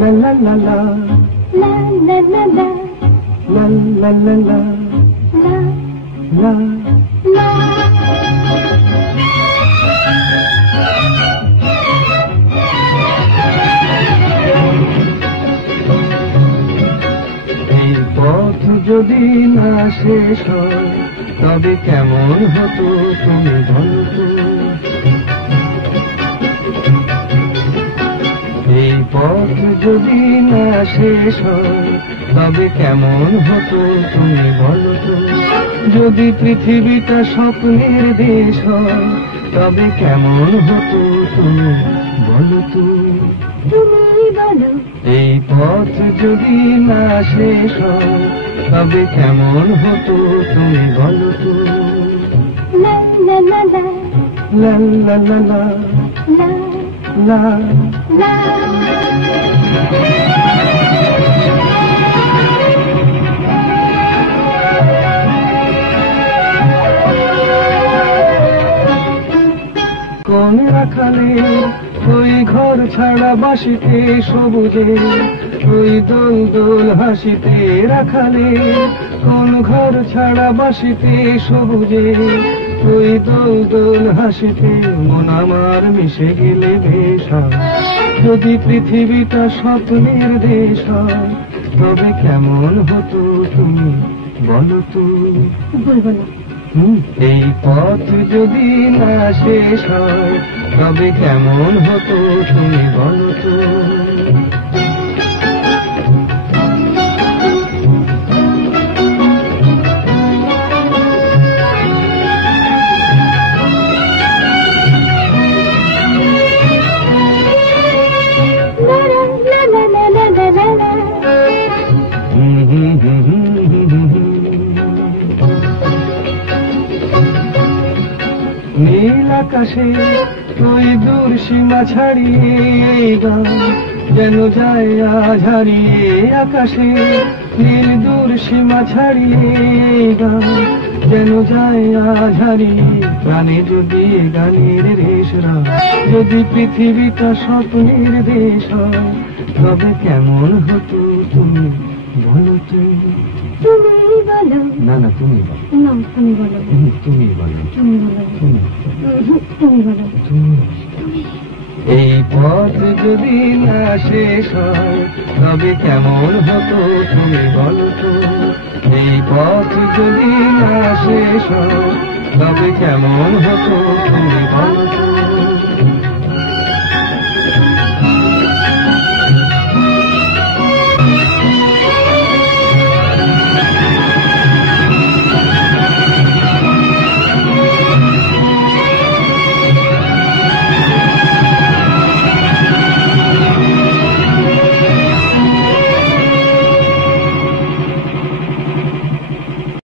La la la la, la la la la, la la la la, la la. la. এই পথ যদি না শেষ হয় তবে কেমন হতো তুমি বলো তো। এই পথ যদি না শেষ হয় তবে কেমন হতো তুমি বলো তো। যদি পৃথিবীটা স্বপ্নের দেশ হয় তবে কেমন হতো তুমি বলো তো। তুমি বলো এই পথ যদি না শেষ হয় তবে কেমন হতো তুমি বলো তো। la la la la, লা লা লা লা, la লা। la. কোন রাখালে ওই ঘর ছাড়া বাসিতে সবুজে, ওই দোল দোল হাসিতে রাখালে কোন ঘর ছাড়া বাসিতে সবুজে, ওই দোল দোল হাসিতে মন আমার মিশে গেলে বেশ হয়। যদি পৃথিবীটা স্বপ্নের দেশ হয় তবে কেমন হতো তুমি বলো তো। বলবো না। এই পথ যদি না শেষ হয় তবে কেমন হতো তুমি বলো তো। la la la la la la la. নীল আকাশে ওই দূর সীমা ছাড়িয়ে এই গান যেন যায় আজ হারিয়ে। আকাশে নীল দূর সীমা ছাড়িয়ে এই গান যেন যায় আজ হারিয়ে। প্রাণে যদি গানের রেশরা, যদি পৃথিবীটা স্বপ্নের দেশ হয় তবে কেমন হতো তুমি বলো তো। তুমি বলো না না তুমি বলো। না, তুমি বলো তুমি বলো। তুমি বলো তুমি তুমি বলো এই পথ যদি না শেষ হয় তবে কেমন হতো তুমি বলো তো। এই পথ যদি না শেষ হয় তবে কেমন হতো তুমি বলো তো।